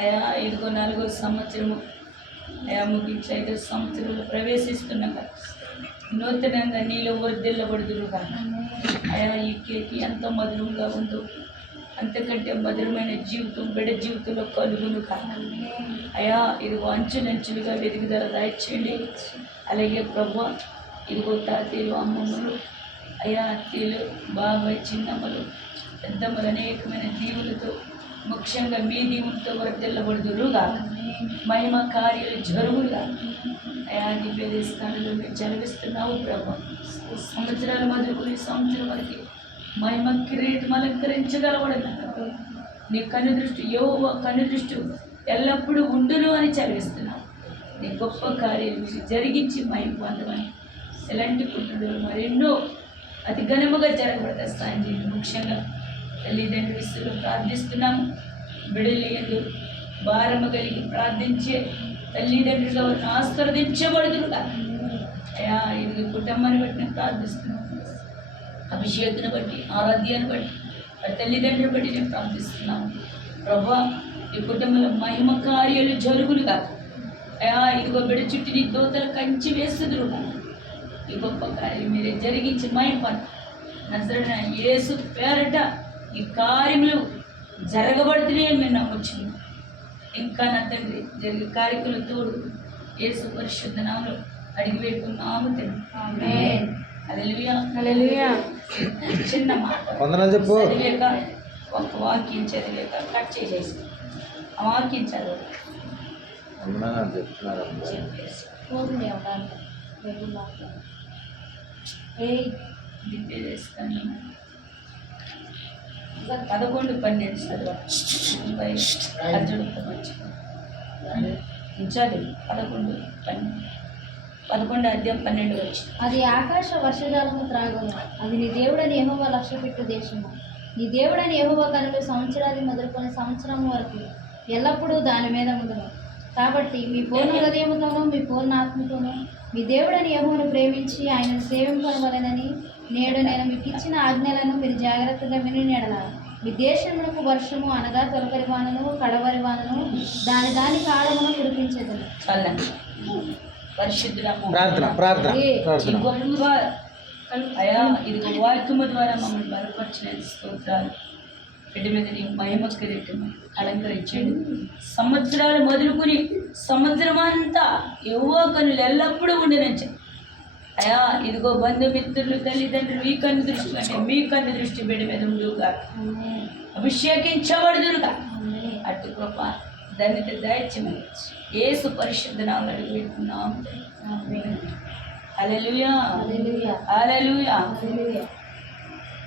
అయా ఇదిగో 4వ సంవత్సరము అయా ముగించి 5వ సంవత్సరంలో ప్రవేశిస్తున్నాక నూతనంగా నీలో వర్ధిల్లబడుదురుగా. అయా ఈ కేక్ ఎంత మధురంగా ఉందో అంతకంటే మధురమైన జీవితం బిడ్డ జీవితంలో కలుగును కాక. అయా ఇదిగో అంచులంచులుగా వెలుగుదల దయచేయండి. అలాగే ప్రభు ఇదిగో తాతయ్యలు, అమ్మమ్మలు, అయా అత్తయ్యలు, బాబాయ్, చిన్నమ్మలు, పెద్దమ్మలు అనేకమైన దీవులతో ముఖ్యంగా మీ దీవులతో వర్ధిల్లబడుదురుగా. మహిమ కార్యాలు జరుగుగా. అయా నీ స్థానంలో మీరు చదివిస్తున్నావు ప్రభు. సంవత్సరాలు మొదలుకొని సంవత్సరం వరకు మహిమ కిరీటం అలంకరించగలవడన్నాడు. నీ కనుదృష్టి యెహోవా కనుదృష్టి ఎల్లప్పుడూ ఉండును అని చదివిస్తున్నావు. నీ గొప్ప కార్యాలు జరిగించి మహిమ పొందమని ఎలాంటి పుట్టినరోజు మరెన్నో అతి ఘనముగా జరగబడతాయి సాయం చేయండి. ముఖ్యంగా తల్లిదండ్రుల విషయంలో ప్రార్థిస్తున్నాము. బిడ్డలు ఎందు భారము కలిగి ప్రార్థించే తల్లిదండ్రులుగా వారిని ఆశీర్వదించబడుదురుగా. అయా ఇది కుటుంబాన్ని బట్టి నేను ప్రార్థిస్తున్నాను. అభిషేకుని బట్టి, ఆరాధ్యాన్ని బట్టి, వారి తల్లిదండ్రులు బట్టి నేను ప్రార్థిస్తున్నాను. ప్రభా ఈ కుటుంబంలో మహిమ కార్యాలు జరుగులుగా. అయా ఇదిగో బిడ్డ చుట్టూ నీ దోతలు కంచి వేస్తుదురుగా. ఈ గొప్ప కార్యం మీరే జరిగించి మహిమ నజరేయుడైన యేసు పేరట ఈ కార్యములు జరగబడుతున్నాయని మేము నమ్మొచ్చింది. ఇంకా నా తండ్రి జరిగే కార్యక్రమాలు తోడు యేసు పరిశుద్ధ నామములో అడిగి వేడుకున్నాము తండ్రి. ఆమేన్. హల్లెలూయా. హల్లెలూయా. చిన్న మాట చదివాక ఒక వాక్యం చదివాక కట్ చేసేసి ఆ వాక్యం చదవాలి చెప్పేసి దిప్పేసుకొని 11, 12 చదవాలి. అర్జునుడితో మంచి చదువు 11, 12 వచ్చి. అది ఆకాశ వర్షజాలము త్రాగము. అది నీ దేవుడని యెహోవా లక్ష్యపెట్టు దేశము. నీ దేవుడని యెహోవా కనులు సంవత్సరాది మొదలుకొని సంవత్సరం వరకు ఎల్లప్పుడూ దాని మీద ఉండును. కాబట్టి మీ పూర్ణ హృదయముతోనూ మీ పూర్ణ ఆత్మతోనూ మీ దేవుడని యెహోవాను ప్రేమించి ఆయనను సేవింపవలెనని నేడు నేను మీకు ఇచ్చిన ఆజ్ఞలను మీరు జాగ్రత్తగా విని నెడల మీ దేశమునకు వర్షము అనగా తొలకరి వానను, కడవరి వానను దాని కాలమును కురిపించేదను. అయా ఇది వాక్యము ద్వారా మమ్మల్ని బలపరిచిన స్తోత్రాలు. బిడ్డ మీద నీ మహిమ కిరీటం అలంకరించండి. సంవత్సరాలు మొదలుకొని సంవత్సరం అంతా యెహోవా కనులు ఎల్లప్పుడూ ఉండినంచ. అయా ఇదిగో బంధుమిత్రులు, తల్లిదండ్రులు ఈ కన్ను దృష్టి అంటే మీ కన్ను దృష్టి బిడ్డ మీద ఉండుగా. అభిషేకించబడుదురుగా. అటు కృప ధన్యత దయచేయమని యేసు పరిశుద్ధ నామములో అడిగి పెట్టుకున్నాము. హల్లెలూయా. హల్లెలూయా. హల్లెలూయా.